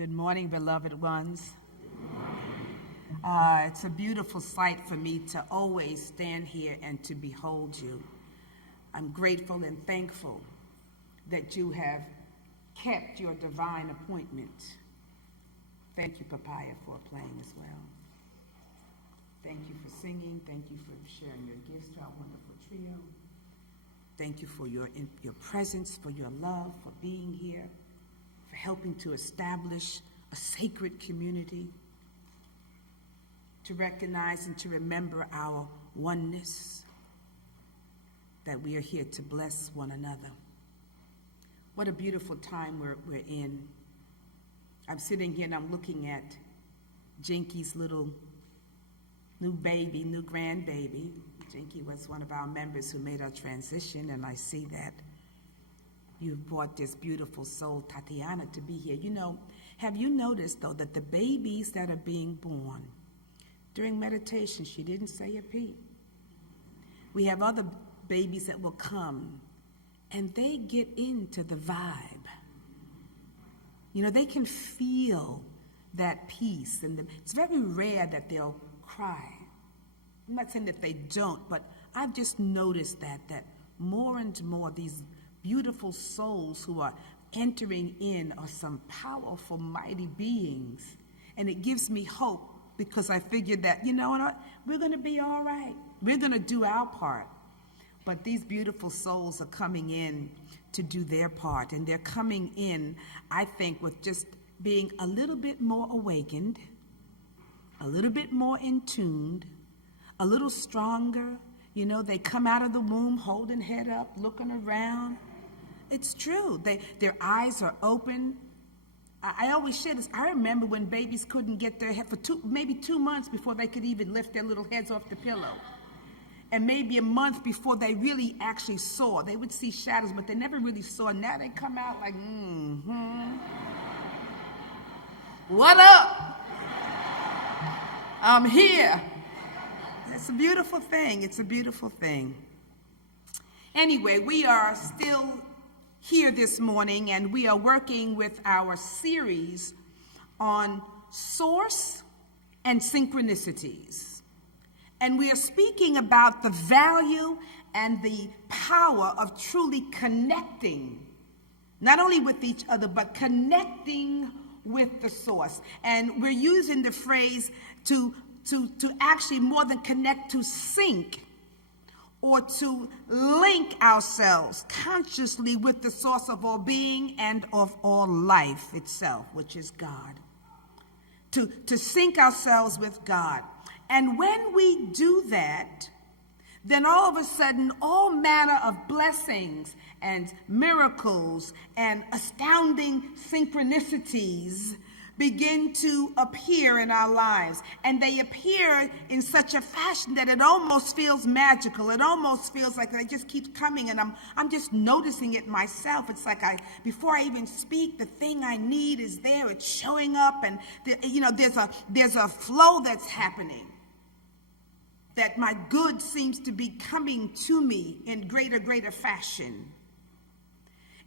Good morning, beloved ones. It's a beautiful sight for me to always stand here and to behold you. I'm grateful and thankful that you have kept your divine appointment. Thank you, Papaya, for playing as well. Thank you for singing. Thank you for sharing your gifts to our wonderful trio. Thank you for your presence, for your love, for being here, for helping to establish a sacred community, to recognize and to remember our oneness, that we are here to bless one another. What a beautiful time we're in. I'm sitting here and I'm looking at Jinky's little new grandbaby. Jinky was one of our members who made our transition, and I see that you've brought this beautiful soul, Tatiana, to be here. You know, have you noticed, though, that the babies that are being born, during meditation, she didn't say a peep. We have other babies that will come, and they get into the vibe. You know, they can feel that peace, and it's very rare that they'll cry. I'm not saying that they don't, but I've just noticed that more and more these beautiful souls who are entering in are some powerful, mighty beings. And it gives me hope because I figured that, you know what, we're going to be all right. We're going to do our part. But these beautiful souls are coming in to do their part. And they're coming in, I think, with just being a little bit more awakened, a little bit more in tuned, a little stronger. You know, they come out of the womb holding head up, looking around. It's true. Their eyes are open. I always share this. I remember when babies couldn't get their head for maybe 2 months before they could even lift their little heads off the pillow. And maybe a month before they really actually saw. They would see shadows, but they never really saw. Now they come out like, What up? I'm here. It's a beautiful thing. It's a beautiful thing. Anyway, we are still here this morning, and we are working with our series on source and synchronicities. And we are speaking about the value and the power of truly connecting, not only with each other, but connecting with the source. And we're using the phrase to actually more than connect, to sync, or to link ourselves consciously with the source of all being and of all life itself, which is God. To sync ourselves with God. And when we do that, then all of a sudden, all manner of blessings and miracles and astounding synchronicities begin to appear in our lives. And they appear in such a fashion that it almost feels magical. It almost feels like it just keeps coming, and I'm just noticing it myself. It's like before I even speak, the thing I need is there. It's showing up, and there's a flow that's happening. That my good seems to be coming to me in greater fashion.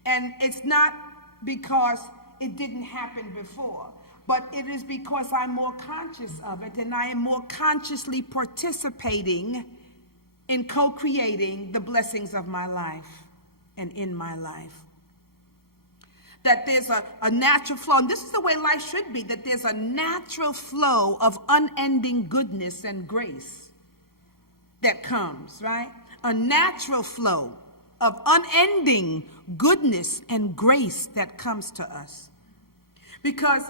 And it's not because it didn't happen before, but it is because I'm more conscious of it, and I am more consciously participating in co-creating the blessings of my life and in my life. That there's a natural flow, and this is the way life should be, that there's a natural flow of unending goodness and grace that comes, right? A natural flow of unending goodness and grace that comes to us. Because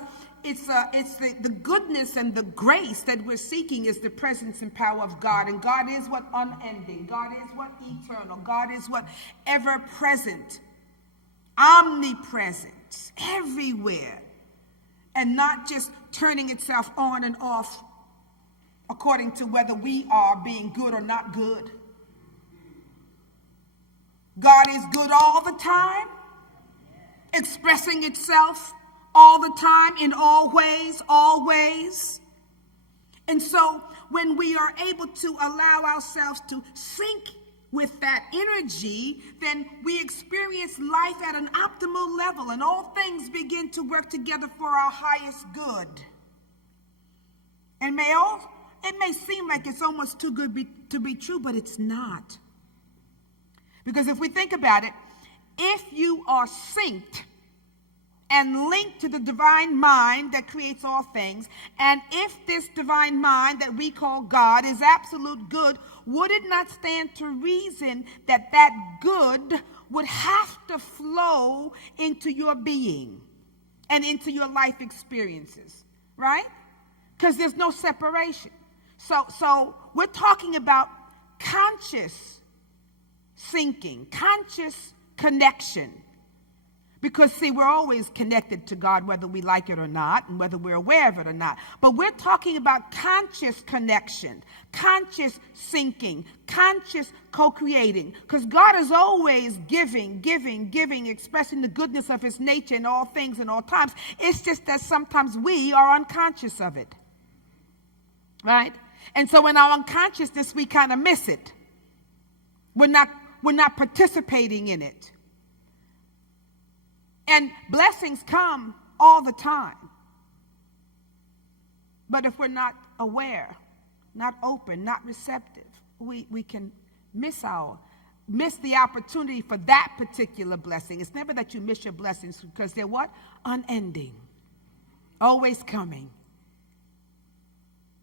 it's the goodness and the grace that we're seeking is the presence and power of God. And God is what unending. God is what eternal. God is what ever present, omnipresent, everywhere. And not just turning itself on and off according to whether we are being good or not good. God is good all the time, expressing itself all the time, in all ways, always. And so when we are able to allow ourselves to sync with that energy, then we experience life at an optimal level, and all things begin to work together for our highest good. And it may seem like it's almost too good to be true, but it's not. Because if we think about it, if you are synced and linked to the divine mind that creates all things, and if this divine mind that we call God is absolute good, would it not stand to reason that that good would have to flow into your being and into your life experiences, right? Because there's no separation. So we're talking about conscious syncing, conscious connection. Because, see, we're always connected to God, whether we like it or not, and whether we're aware of it or not. But we're talking about conscious connection, conscious syncing, conscious co-creating. Because God is always giving, expressing the goodness of his nature in all things and all times. It's just that sometimes we are unconscious of it. Right? And so in our unconsciousness, we kind of miss it. We're not participating in it. And blessings come all the time. But if we're not aware, not open, not receptive, we can miss the opportunity for that particular blessing. It's never that you miss your blessings, because they're what? Unending. Always coming.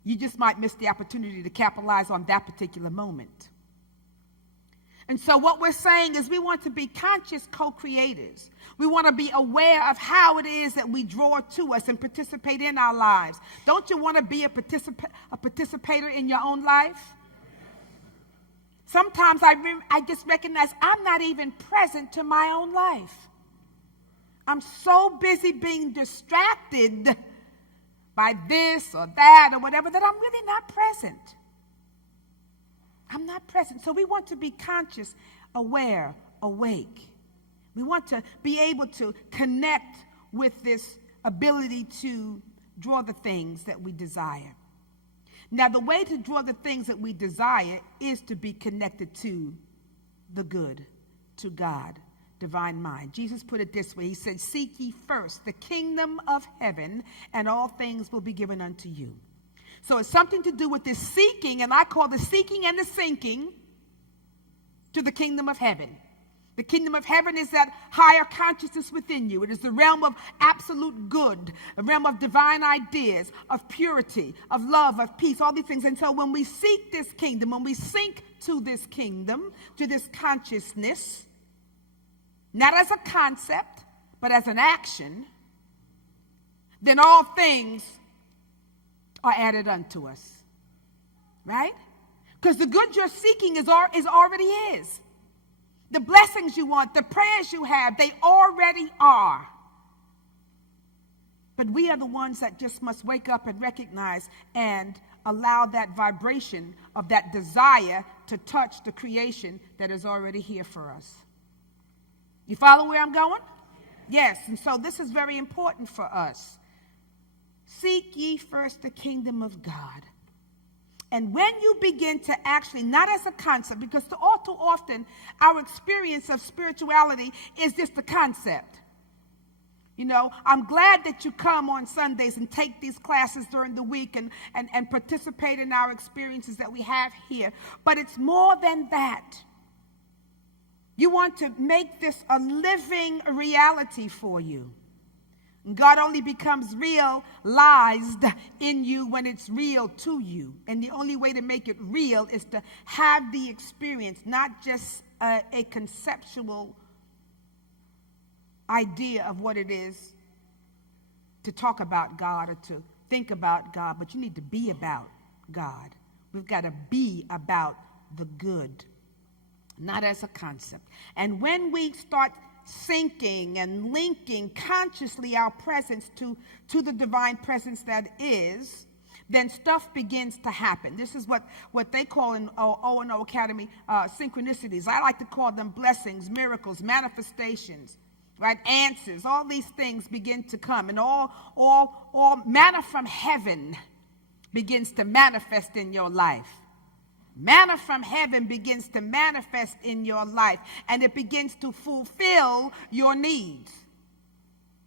You just might miss the opportunity to capitalize on that particular moment. And so what we're saying is we want to be conscious co-creators. We want to be aware of how it is that we draw to us and participate in our lives. Don't you want to be a participator in your own life? Sometimes I just recognize I'm not even present to my own life. I'm so busy being distracted by this or that or whatever that I'm really not present. I'm not present. So we want to be conscious, aware, awake. We want to be able to connect with this ability to draw the things that we desire. Now, the way to draw the things that we desire is to be connected to the good, to God, divine mind. Jesus put it this way. He said, "Seek ye first the kingdom of heaven, and all things will be given unto you." So it's something to do with this seeking, and I call the seeking and the sinking to the kingdom of heaven. The kingdom of heaven is that higher consciousness within you. It is the realm of absolute good, a realm of divine ideas, of purity, of love, of peace, all these things. And so when we seek this kingdom, when we sink to this kingdom, to this consciousness, not as a concept, but as an action, then all things are added unto us. Right? Because the good you're seeking is already is. The blessings you want, the prayers you have, they already are. But we are the ones that just must wake up and recognize and allow that vibration of that desire to touch the creation that is already here for us. You follow where I'm going? Yes, and so this is very important for us. Seek ye first the kingdom of God. And when you begin to actually, not as a concept, because all too often our experience of spirituality is just a concept. You know, I'm glad that you come on Sundays and take these classes during the week and participate in our experiences that we have here. But it's more than that. You want to make this a living reality for you. God only becomes realized in you when it's real to you. And the only way to make it real is to have the experience, not just a conceptual idea of what it is to talk about God or to think about God, but you need to be about God. We've got to be about the good, not as a concept. And when we start syncing and linking consciously our presence to the divine presence that is, then stuff begins to happen. This is what they call in O&O Academy synchronicities. I like to call them blessings, miracles, manifestations, right? Answers. All these things begin to come, and all manna from heaven begins to manifest in your life. Manna from heaven begins to manifest in your life, and it begins to fulfill your needs.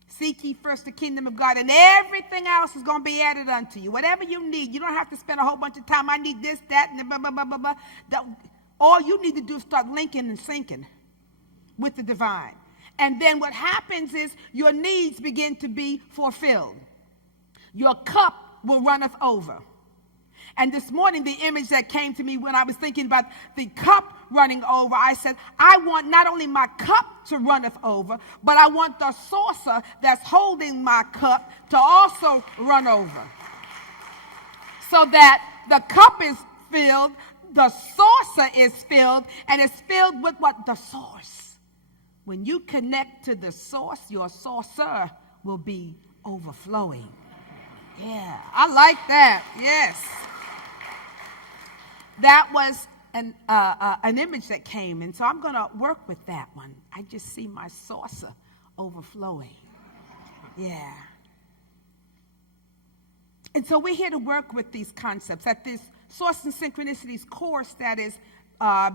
Seek ye first the kingdom of God, and everything else is going to be added unto you. Whatever you need, you don't have to spend a whole bunch of time. I need this, that, and blah, blah, blah, blah, blah. All you need to do is start linking and syncing with the divine. And then what happens is your needs begin to be fulfilled. Your cup will runneth over. And this morning, the image that came to me when I was thinking about the cup running over, I said, I want not only my cup to runneth over, but I want the saucer that's holding my cup to also run over. So that the cup is filled, the saucer is filled, and it's filled with what? The source. When you connect to the source, your saucer will be overflowing. Yeah, I like that. Yes. That was an image that came, and so I'm going to work with that one. I just see my saucer overflowing. Yeah. And so we're here to work with these concepts at this Source and Synchronicities course that is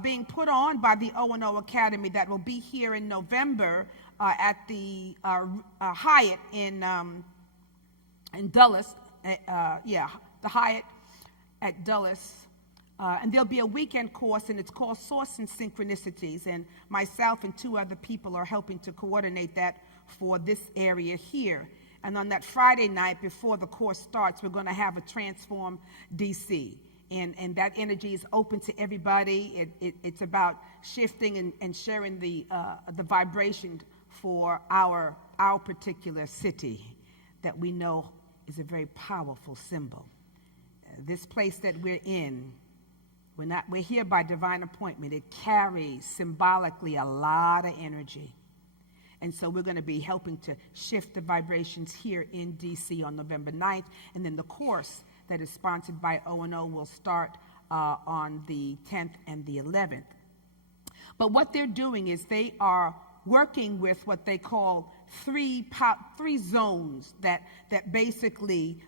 being put on by the O&O Academy that will be here in November at the Hyatt in Dulles. The Hyatt at Dulles. And there'll be a weekend course, and it's called Source and Synchronicities. And myself and 2 other people are helping to coordinate that for this area here. And on that Friday night before the course starts, we're going to have a Transform DC. And that energy is open to everybody. It's about shifting and sharing the vibration for our particular city that we know is a very powerful symbol. This place that we're in, we're here by divine appointment. It carries symbolically a lot of energy. And so we're going to be helping to shift the vibrations here in DC on November 9th. And then the course that is sponsored by O&O will start on the 10th and the 11th. But what they're doing is they are working with what they call three zones that basically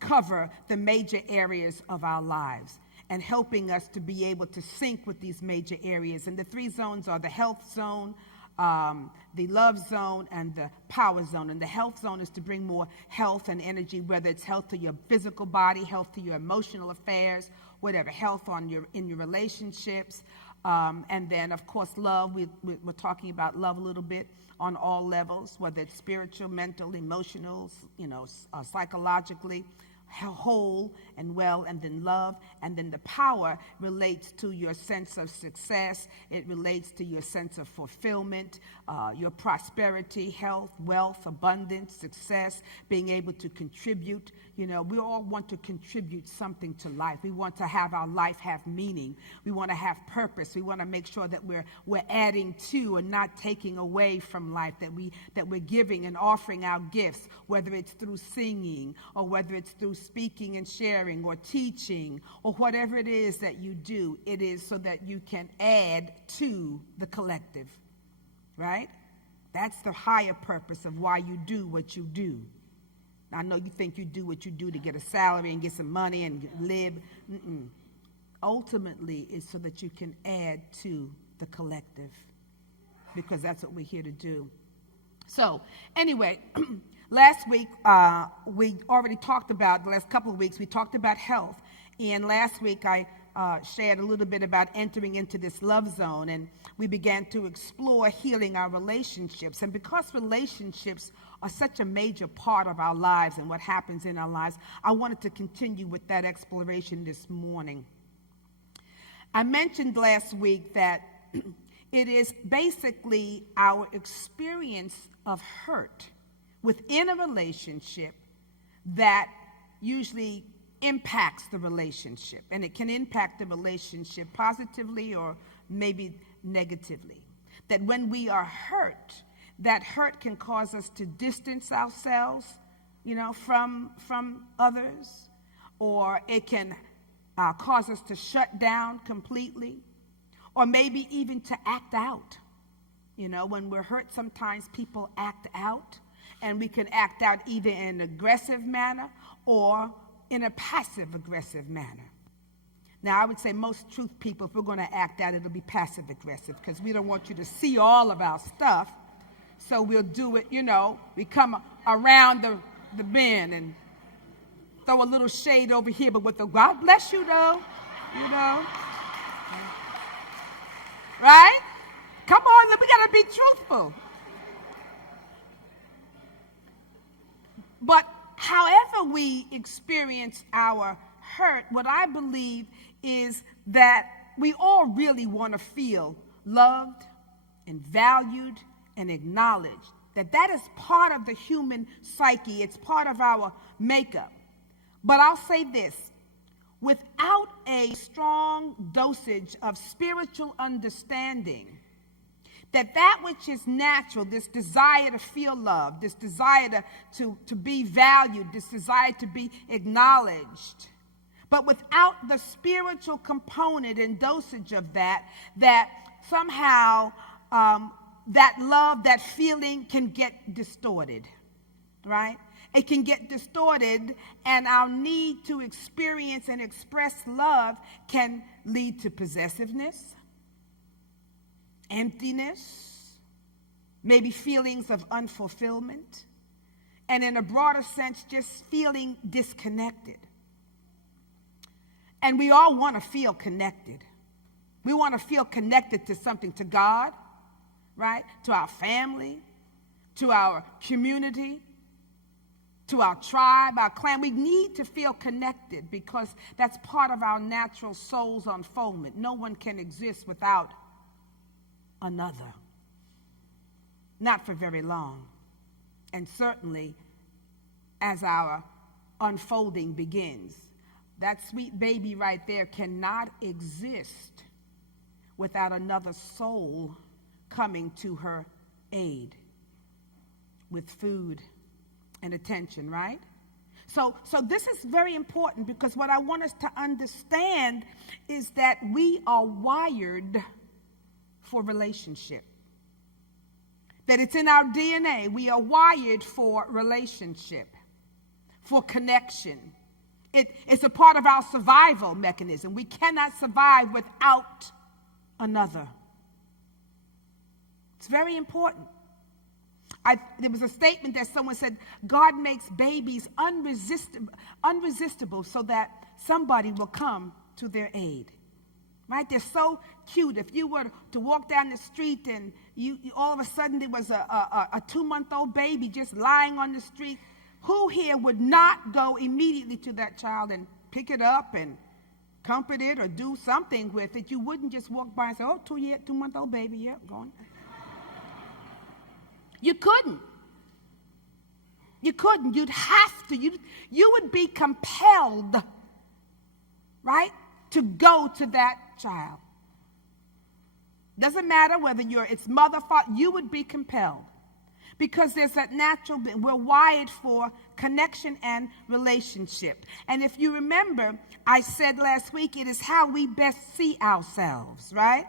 cover the major areas of our lives, and helping us to be able to sync with these major areas. And the 3 zones are the health zone, the love zone, and the power zone. And the health zone is to bring more health and energy, whether it's health to your physical body, health to your emotional affairs, whatever, health in your relationships. And then, of course, love. We're talking about love a little bit on all levels, whether it's spiritual, mental, emotional, psychologically, whole and well, and then love. And then the power relates to your sense of success. It relates to your sense of fulfillment, your prosperity, health, wealth, abundance, success, being able to contribute. We all want to contribute something to life. We want to have our life have meaning. We want to have purpose. We want to make sure that we're adding to and not taking away from life, that we're giving and offering our gifts, whether it's through singing or whether it's through speaking and sharing or teaching or whatever it is that you do. It is so that you can add to the collective, right? That's the higher purpose of why you do what you do. I know you think you do what you do to get a salary and get some money and live. Ultimately, it's so that you can add to the collective, because that's what we're here to do. So, anyway, last week, we already talked about, the last couple of weeks, we talked about health. And last week, I shared a little bit about entering into this love zone, and we began to explore healing our relationships. And because relationships are such a major part of our lives and what happens in our lives, I wanted to continue with that exploration this morning. I mentioned last week that it is basically our experience of hurt within a relationship that usually impacts the relationship. And it can impact the relationship positively or maybe negatively. That when we are hurt, that hurt can cause us to distance ourselves, from others, or it can cause us to shut down completely, or maybe even to act out. When we're hurt, sometimes people act out, and we can act out either in an aggressive manner or in a passive-aggressive manner. Now, I would say most truth people, if we're going to act out, it'll be passive aggressive because we don't want you to see all of our stuff. So we'll do it, we come around the bend and throw a little shade over here, but with the God bless you, though, Right? Come on, we got to be truthful. But however we experience our hurt, what I believe is that we all really want to feel loved and valued and acknowledged. That is part of the human psyche. It's part of our makeup. But I'll say this. Without a strong dosage of spiritual understanding, that which is natural, this desire to feel love, this desire to be valued, this desire to be acknowledged, but without the spiritual component and dosage of that somehow that love, that feeling can get distorted, right? It can get distorted, and our need to experience and express love can lead to possessiveness, emptiness, maybe feelings of unfulfillment, and in a broader sense, just feeling disconnected. And we all want to feel connected. We want to feel connected to something, to God, right? To our family, to our community, to our tribe, our clan. We need to feel connected because that's part of our natural soul's unfoldment. No one can exist without another. Not for very long. And certainly as our unfolding begins. That sweet baby right there cannot exist without another soul coming to her aid with food and attention, right? So this is very important because what I want us to understand is that we are wired for relationship. That it's in our DNA. We are wired for relationship, for connection. It's a part of our survival mechanism. We cannot survive without another. It's very important. There was a statement that someone said, God makes babies unresistible so that somebody will come to their aid. Right? They're so cute. If you were to walk down the street and you all of a sudden there was a 2-month-old baby just lying on the street, who here would not go immediately to that child and pick it up and comfort it or do something with it? You wouldn't just walk by and say, oh, 2-month-old baby, yeah, going. You couldn't. You couldn't. You'd have to. You would be compelled, right, to go to that child. Doesn't matter whether it's mother, father, you would be compelled. Because there's that natural, we're wired for connection and relationship. And if you remember, I said last week, it is how we best see ourselves, right?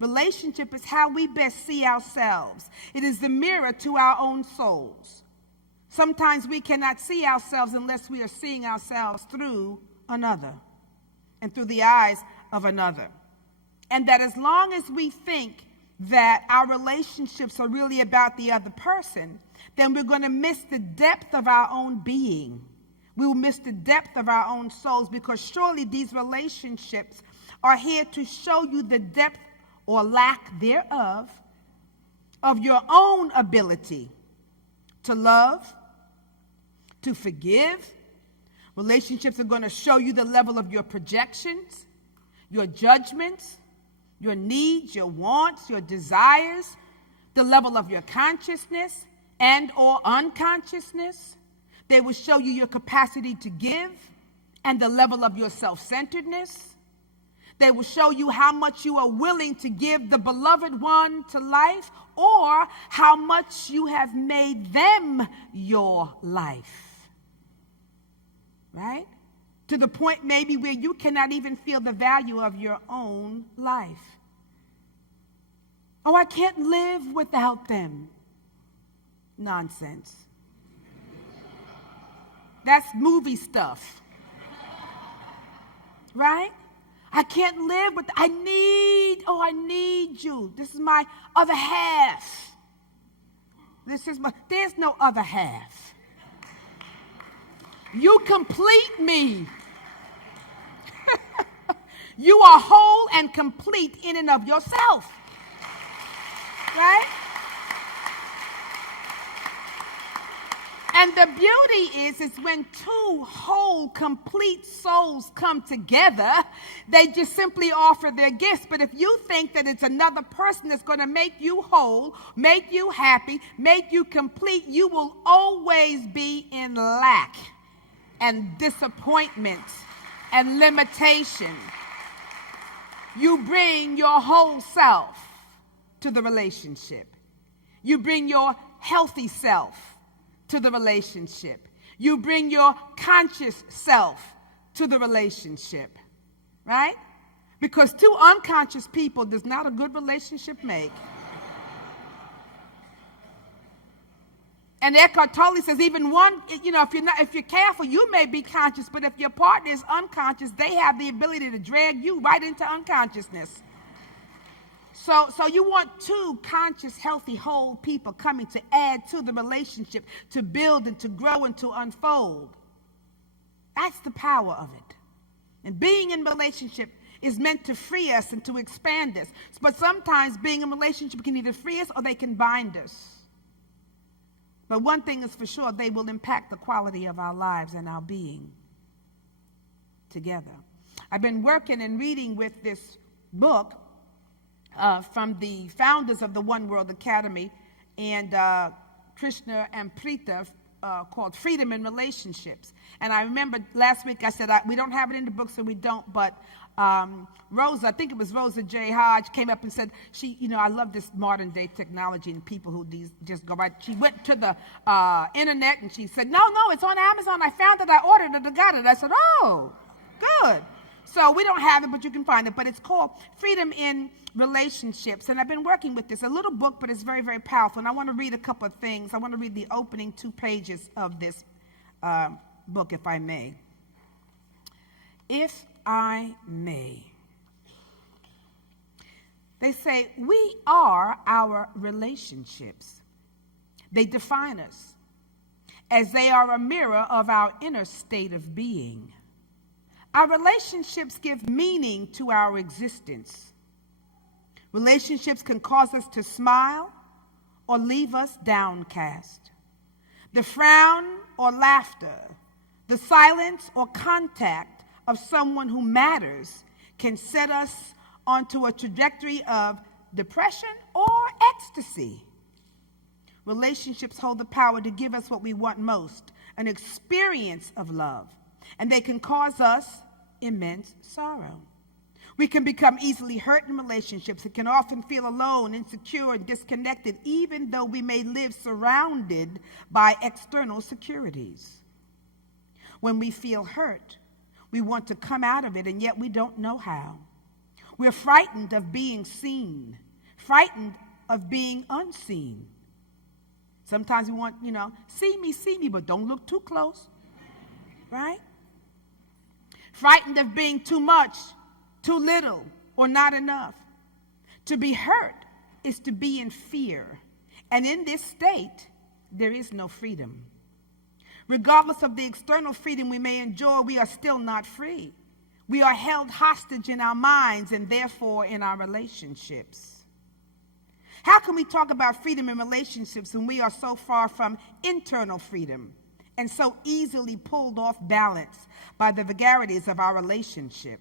Relationship is how we best see ourselves. It is the mirror to our own souls. Sometimes we cannot see ourselves unless we are seeing ourselves through another and through the eyes of another. And that as long as we think that our relationships are really about the other person, then we're going to miss the depth of our own being. We will miss the depth of our own souls, because surely these relationships are here to show you the depth or lack thereof of your own ability to love, to forgive. Relationships are going to show you the level of your projections, your judgments, your needs, your wants, your desires, the level of your consciousness and or unconsciousness. They will show you your capacity to give and the level of your self-centeredness. They will show you how much you are willing to give the beloved one to life, or how much you have made them your life. Right? To the point maybe where you cannot even feel the value of your own life. Oh, I can't live without them. Nonsense. That's movie stuff. Right? I can't live with, I need you. This is my other half. There's no other half. You complete me. You are whole and complete in and of yourself. Right? And the beauty is when two whole, complete souls come together, they just simply offer their gifts. But if you think that it's another person that's going to make you whole, make you happy, make you complete, you will always be in lack and disappointment and limitation. You bring your whole self to the relationship. You bring your healthy self to the relationship. You bring your conscious self to the relationship, right? Because two unconscious people does not a good relationship make. And Eckhart Tolle says even one, if you're careful, you may be conscious, but if your partner is unconscious, they have the ability to drag you right into unconsciousness. So you want two conscious, healthy, whole people coming to add to the relationship, to build and to grow and to unfold. That's the power of it. And being in relationship is meant to free us and to expand us. But sometimes being in a relationship can either free us or they can bind us. But one thing is for sure, they will impact the quality of our lives and our being together. I've been working and reading with this book from the founders of the One World Academy and Krishna and Preeta called Freedom in Relationships. And I remember last week I said we don't have it in the book, so we don't, but Rosa, I think it was Rosa J. Hodge, came up and said, I love this modern day technology and people who just go right. She went to the internet and she said, no, it's on Amazon. I found it, I ordered it, I got it. I said, oh, good. So we don't have it, but you can find it. But it's called Freedom in Relationships. And I've been working with this. A little book, but it's very, very powerful. And I want to read a couple of things. I want to read the opening 2 pages of this book, if I may. If I may. They say, we are our relationships. They define us as they are a mirror of our inner state of being. Our relationships give meaning to our existence. Relationships can cause us to smile or leave us downcast. The frown or laughter, the silence or contact of someone who matters can set us onto a trajectory of depression or ecstasy. Relationships hold the power to give us what we want most, an experience of love, and they can cause us immense sorrow. We can become easily hurt in relationships and can often feel alone, insecure, and disconnected, even though we may live surrounded by external securities. When we feel hurt, we want to come out of it, and yet we don't know how. We're frightened of being seen, frightened of being unseen. Sometimes we want, see me, but don't look too close, right? Frightened of being too much, too little, or not enough. To be hurt is to be in fear. And in this state, there is no freedom. Regardless of the external freedom we may enjoy, we are still not free. We are held hostage in our minds and therefore in our relationships. How can we talk about freedom in relationships when we are so far from internal freedom and so easily pulled off balance by the vagaries of our relationship?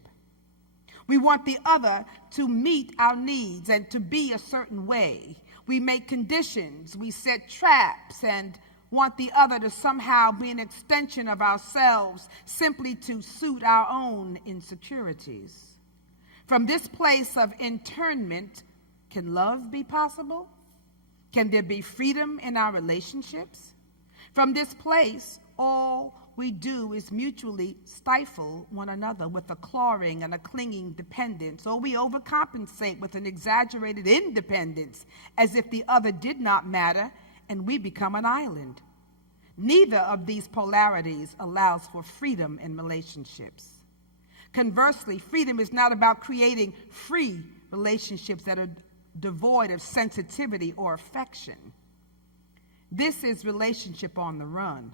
We want the other to meet our needs and to be a certain way. We make conditions, we set traps, and want the other to somehow be an extension of ourselves simply to suit our own insecurities. From this place of internment, can love be possible? Can there be freedom in our relationships? From this place, all we do is mutually stifle one another with a clawing and a clinging dependence, or we overcompensate with an exaggerated independence as if the other did not matter and we become an island. Neither of these polarities allows for freedom in relationships. Conversely, freedom is not about creating free relationships that are devoid of sensitivity or affection. This is relationship on the run,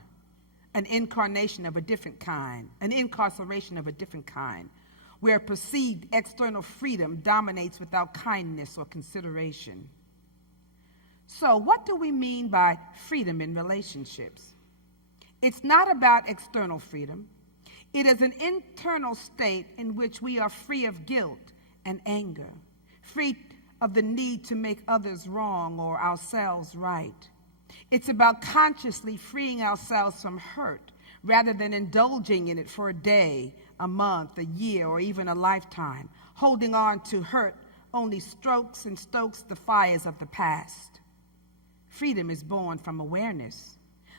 an incarnation of a different kind, an incarceration of a different kind, where perceived external freedom dominates without kindness or consideration. So, what do we mean by freedom in relationships? It's not about external freedom. It is an internal state in which we are free of guilt and anger, free of the need to make others wrong or ourselves right. It's about consciously freeing ourselves from hurt rather than indulging in it for a day, a month, a year, or even a lifetime. Holding on to hurt only strokes and stokes the fires of the past. Freedom is born from awareness.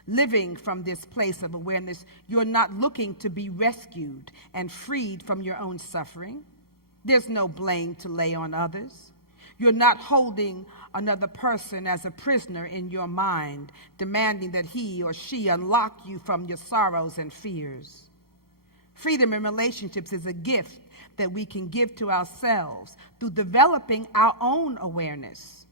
Living from this place of awareness, you're not looking to be rescued and freed from your own suffering. There's no blame to lay on others. You're not holding another person as a prisoner in your mind, demanding that he or she unlock you from your sorrows and fears. Freedom in relationships is a gift that we can give to ourselves through developing our own awareness.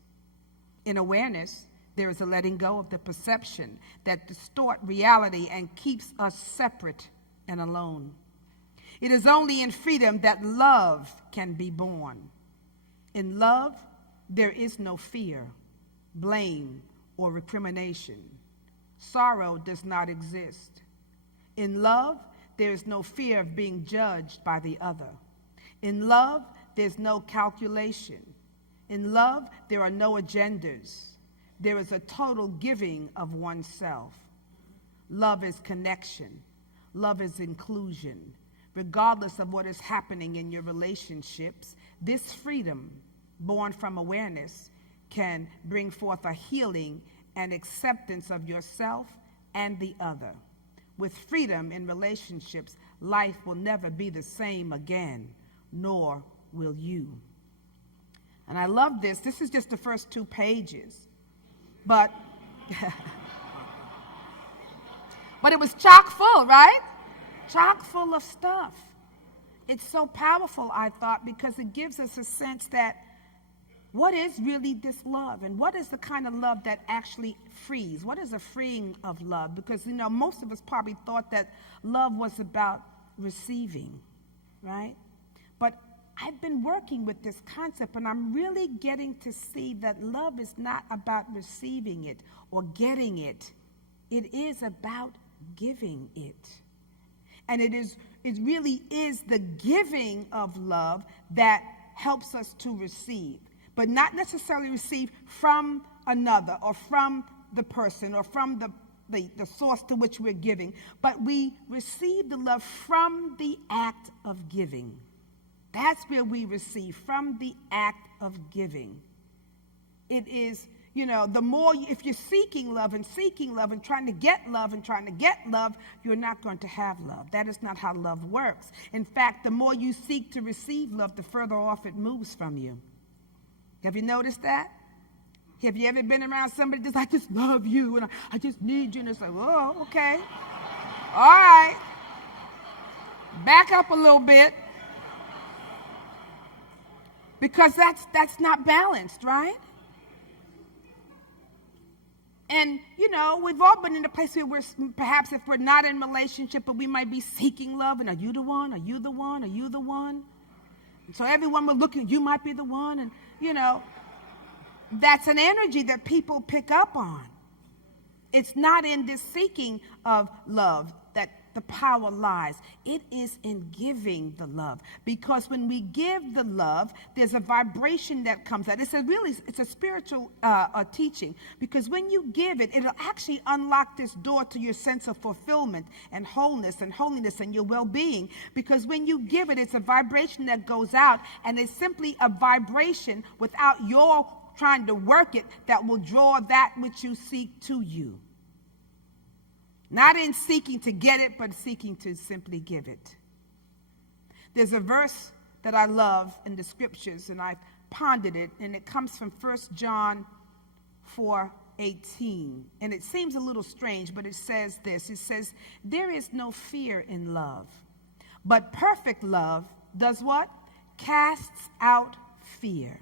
In awareness, there is a letting go of the perception that distort reality and keeps us separate and alone. It is only in freedom that love can be born. In love, there is no fear, blame, or recrimination. Sorrow does not exist. In love, there is no fear of being judged by the other. In love, there's no calculation. In love, there are no agendas. There is a total giving of oneself. Love is connection. Love is inclusion. Regardless of what is happening in your relationships, this freedom, born from awareness, can bring forth a healing and acceptance of yourself and the other. With freedom in relationships, life will never be the same again, nor will you. And I love this. This is just the first 2 pages. But it was chock full, right? Chock full of stuff. It's so powerful, I thought, because it gives us a sense that what is really this love? And what is the kind of love that actually frees? What is a freeing of love? Because, most of us probably thought that love was about receiving, right? But I've been working with this concept, and I'm really getting to see that love is not about receiving it or getting it. It is about giving it. And it really is the giving of love that helps us to receive, but not necessarily receive from another or from the person or from the source to which we're giving, but we receive the love from the act of giving. That's where we receive, from the act of giving. It is, the more, if you're seeking love and trying to get love, you're not going to have love. That is not how love works. In fact, the more you seek to receive love, the further off it moves from you. Have you noticed that? Have you ever been around somebody just, I just love you, and I just need you, and it's like, oh, okay. All right. Back up a little bit. Because that's not balanced, right? And, we've all been in a place where we're, perhaps if we're not in a relationship, but we might be seeking love, and are you the one? Are you the one? Are you the one? And so everyone will look at you, might be the one, and, that's an energy that people pick up on. It's not in this seeking of love that the power lies. It is in giving the love. Because when we give the love, there's a vibration that comes out. It's a spiritual teaching. Because when you give it, it'll actually unlock this door to your sense of fulfillment and wholeness and holiness and your well-being. Because when you give it, it's a vibration that goes out, and it's simply a vibration without your trying to work it that will draw that which you seek to you. Not in seeking to get it, but seeking to simply give it. There's a verse that I love in the scriptures, and I've pondered it, and it comes from 1 John 4:18. And it seems a little strange, but it says this. It says, there is no fear in love, But perfect love does what? Casts out fear.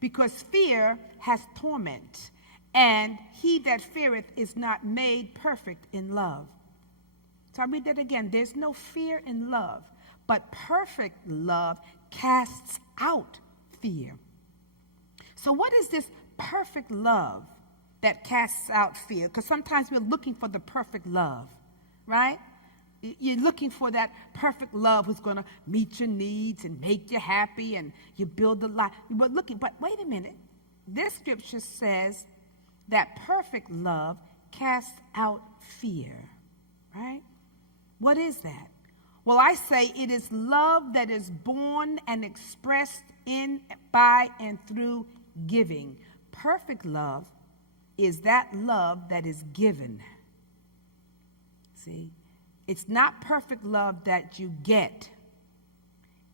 Because fear has torment, and he that feareth is not made perfect in love. So I read that again. There's no fear in love, but perfect love casts out fear. So what is this perfect love that casts out fear? Because sometimes we're looking for the perfect love, right? You're looking for that perfect love who's going to meet your needs and make you happy and you build a life. But wait a minute. This scripture says that perfect love casts out fear, right? What is that? Well, I say it is love that is born and expressed in, by, and through giving. Perfect love is that love that is given. See? It's not perfect love that you get.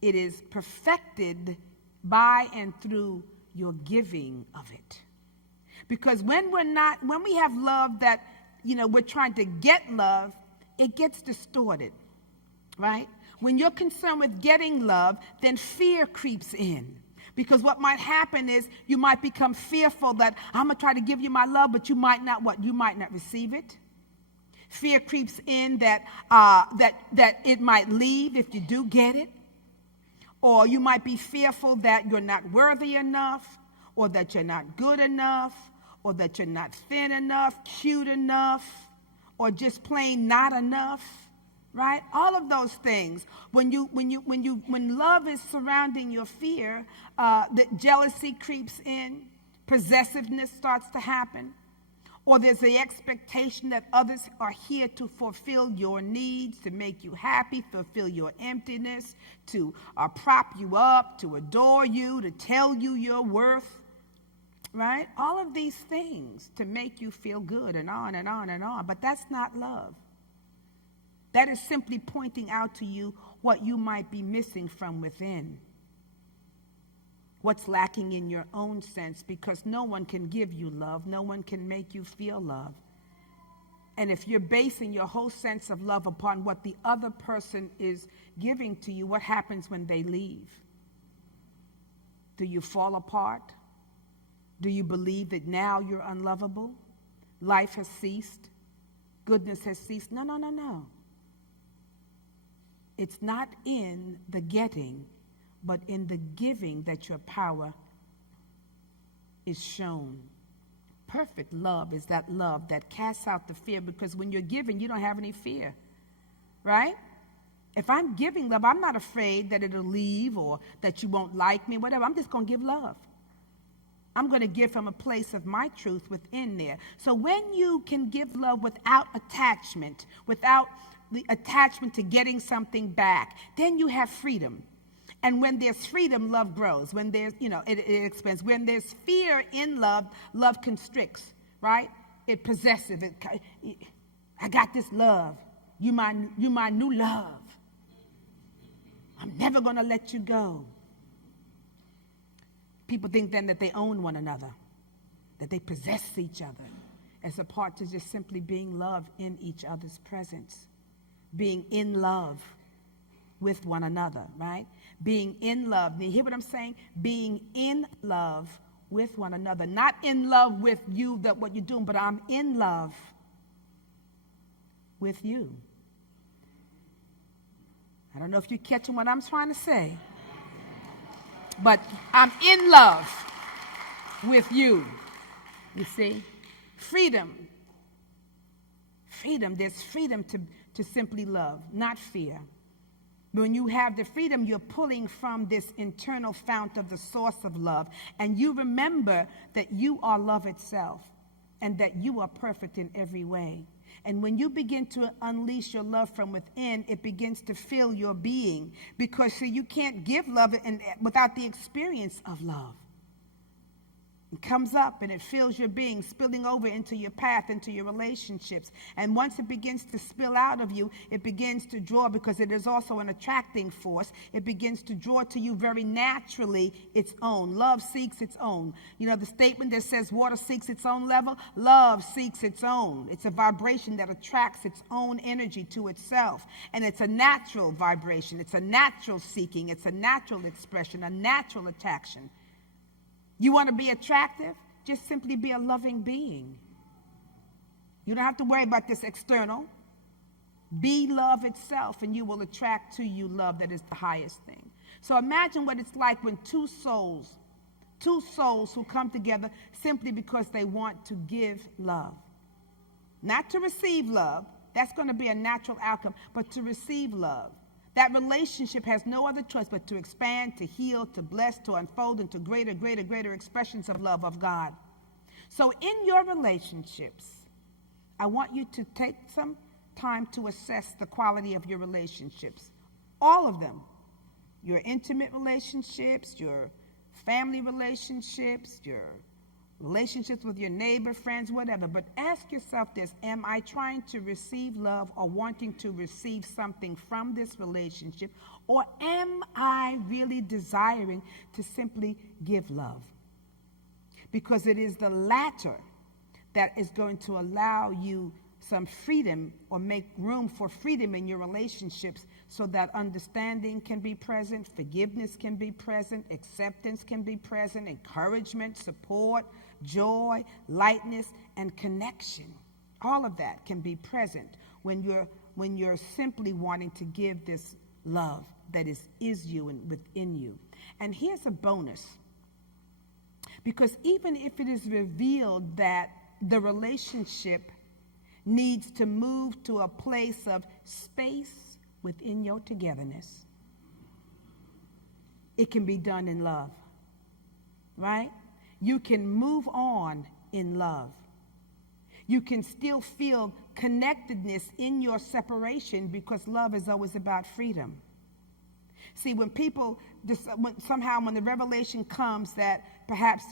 It is perfected by and through your giving of it. Because when we have love that, we're trying to get love, it gets distorted, right? When you're concerned with getting love, then fear creeps in. Because what might happen is you might become fearful that I'm going to try to give you my love, but you might not what? You might not receive it. Fear creeps in that it might leave if you do get it. Or you might be fearful that you're not worthy enough, or that you're not good enough, or that you're not thin enough, cute enough, or just plain not enough, right? All of those things. When love is surrounding your fear, that jealousy creeps in, possessiveness starts to happen. Or there's the expectation that others are here to fulfill your needs, to make you happy, fulfill your emptiness, to prop you up, to adore you, to tell you your worth, right? All of these things to make you feel good and on and on and on. But that's not love. That is simply pointing out to you what you might be missing from within. What's lacking in your own sense, because no one can give you love. No one can make you feel love. And if you're basing your whole sense of love upon what the other person is giving to you, what happens when they leave? Do you fall apart? Do you believe that now you're unlovable? Life has ceased? Goodness has ceased? No. It's not in the getting, but in the giving that your power is shown. Perfect love is that love that casts out the fear, because when you're giving, you don't have any fear, right? If I'm giving love, I'm not afraid that it'll leave or that you won't like me, whatever. I'm just going to give love. I'm going to give from a place of my truth within there. So when you can give love without attachment, without the attachment to getting something back, then you have freedom. And when there's freedom, love grows. When there's, it expands. When there's fear in love, love constricts, right? It possessive. I got this love. You my new love. I'm never going to let you go. People think then that they own one another, that they possess each other, as opposed to just simply being love in each other's presence, being in love with one another, right? Being in love. You hear what I'm saying? Being in love with one another. Not in love with you, that what you're doing, but I'm in love with you. I don't know if you're catching what I'm trying to say, but I'm in love with you. You see? Freedom. Freedom. There's freedom to simply love, not fear. When you have the freedom, you're pulling from this internal fount of the source of love. And you remember that you are love itself and that you are perfect in every way. And when you begin to unleash your love from within, it begins to fill your being. Because see, you can't give love without the experience of love. It comes up and it fills your being, spilling over into your path, into your relationships. And once it begins to spill out of you, it begins to draw, because it is also an attracting force. It begins to draw to you very naturally its own. Love seeks its own. You know the statement that says water seeks its own level? Love seeks its own. It's a vibration that attracts its own energy to itself. And it's a natural vibration. It's a natural seeking. It's a natural expression, a natural attraction. You want to be attractive? Just simply be a loving being. You don't have to worry about this external. Be love itself, and you will attract to you love that is the highest thing. So imagine what it's like when two souls who come together simply because they want to give love. Not to receive love. That's going to be a natural outcome, but to receive love. That relationship has no other choice but to expand, to heal, to bless, to unfold into greater expressions of love of God. So in your relationships, I want you to take some time to assess the quality of your relationships. All of them. Your intimate relationships, your family relationships, your relationships with your neighbor, friends, whatever. But ask yourself this: am I trying to receive love or wanting to receive something from this relationship? Or am I really desiring to simply give love? Because it is the latter that is going to allow you some freedom, or make room for freedom in your relationships, so that understanding can be present, forgiveness can be present, acceptance can be present, encouragement, support, joy, lightness, and connection. All of that can be present when you're simply wanting to give this love that is you and within you. And here's a bonus. Because even if it is revealed that the relationship needs to move to a place of space within your togetherness, it can be done in love, right? You can move on in love. You can still feel connectedness in your separation, because love is always about freedom. See, when the revelation comes that perhaps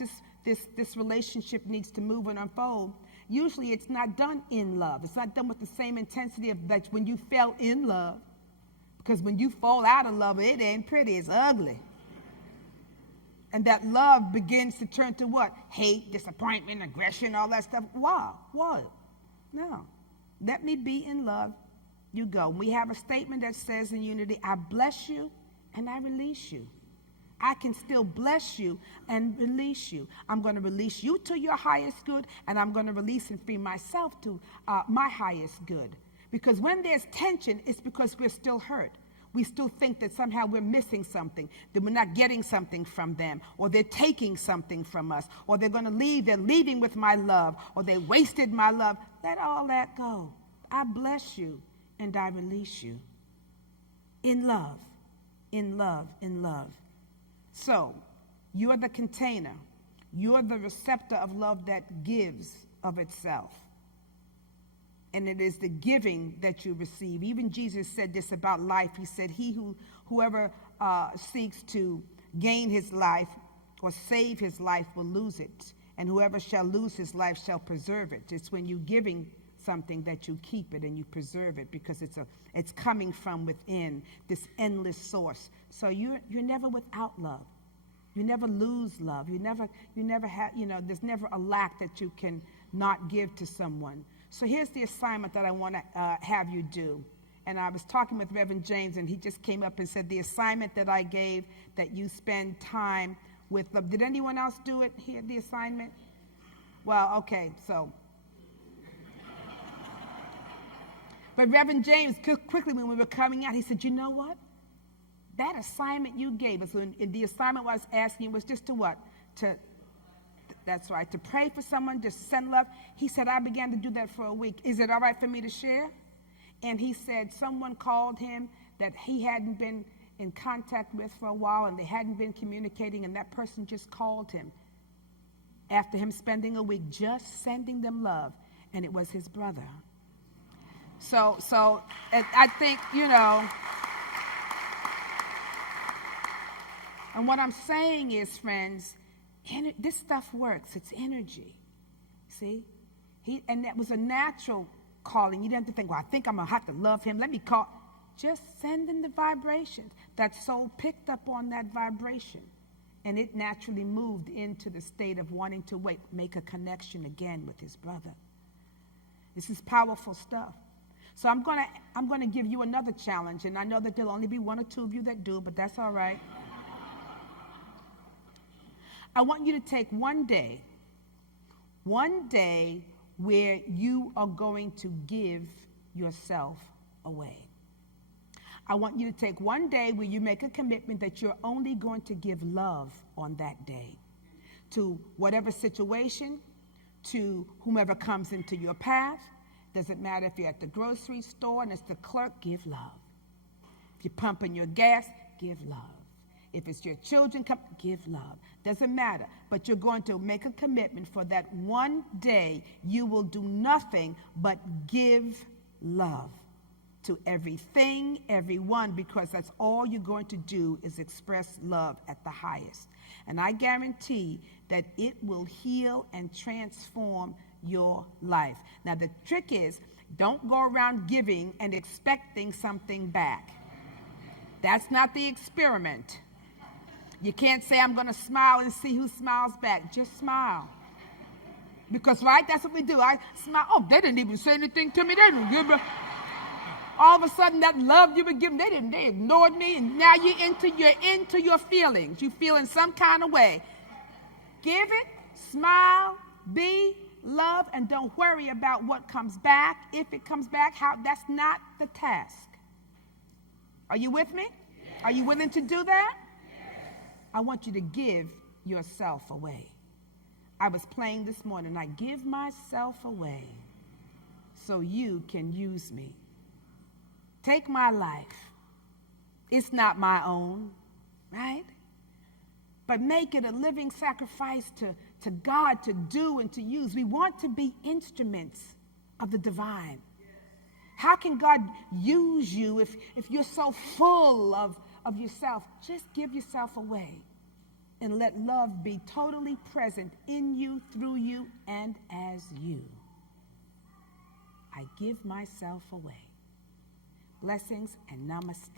this relationship needs to move and unfold, usually it's not done in love. It's not done with the same intensity of that when you fell in love. Because when you fall out of love, it ain't pretty, it's ugly. And that love begins to turn to what? Hate, disappointment, aggression, all that stuff. Wow, what? No. Let me be in love. You go. We have a statement that says in Unity, I bless you and I release you. I can still bless you and release you. I'm going to release you to your highest good, and I'm going to release and free myself to my highest good. Because when there's tension, it's because we're still hurt. We still think that somehow we're missing something, that we're not getting something from them, or they're taking something from us, or they're going to leave, they're leaving with my love, or they wasted my love. Let all that go. I bless you and I release you. In love, in love, in love. So, you're the container. You're the receptor of love that gives of itself. And it is the giving that you receive. Even Jesus said this about life. He said, whoever seeks to gain his life or save his life will lose it. And whoever shall lose his life shall preserve it. It's when you're giving something that you keep it and you preserve it, because it's coming from within, this endless source. So you're never without love. You never lose love. You never have, there's never a lack that you can not give to someone. So here's the assignment that I want to have you do. And I was talking with Reverend James, and he just came up and said the assignment that I gave, that you spend time with love. Did anyone else do it here, the assignment? Well, okay, so. But Reverend James, quickly when we were coming out, he said, you know what? That assignment you gave us, and the assignment I was asking was just to what? That's right, to pray for someone, to send love. He said, I began to do that for a week. Is it all right for me to share? And he said someone called him that he hadn't been in contact with for a while, and they hadn't been communicating, and that person just called him after him spending a week just sending them love, and it was his brother. So I think, and what I'm saying is, friends, This stuff works. It's energy. See? And that was a natural calling. You didn't have to think, well, I think I'm going to have to love him. Let me call. Just send in the vibrations. That soul picked up on that vibration, and it naturally moved into the state of wanting to make a connection again with his brother. This is powerful stuff. So I'm going to give you another challenge, and I know that there'll only be one or two of you that do, but that's all right. I want you to take one day where you are going to give yourself away. I want you to take one day where you make a commitment that you're only going to give love on that day to whatever situation, to whomever comes into your path. Doesn't matter if you're at the grocery store and it's the clerk, give love. If you're pumping your gas, give love. If it's your children, give love. Doesn't matter. But you're going to make a commitment for that one day you will do nothing but give love to everything, everyone, because that's all you're going to do is express love at the highest. And I guarantee that it will heal and transform your life. Now, the trick is, don't go around giving and expecting something back. That's not the experiment. You can't say, I'm going to smile and see who smiles back. Just smile. Because, right, that's what we do. I smile. Oh, they didn't even say anything to me. They didn't give me. All of a sudden, that love you were giving, they ignored me, and now you're into your feelings. You feel in some kind of way. Give it, smile, be, love, and don't worry about what comes back. If it comes back, that's not the task. Are you with me? Yes. Are you willing to do that? Yes. I want you to give yourself away. I was playing this morning. I give myself away so you can use me. Take my life. It's not my own, right? But make it a living sacrifice to God to do and to use. We want to be instruments of the divine. How can God use you if you're so full of yourself? Just give yourself away and let love be totally present in you, through you, and as you. I give myself away. Blessings and namaste.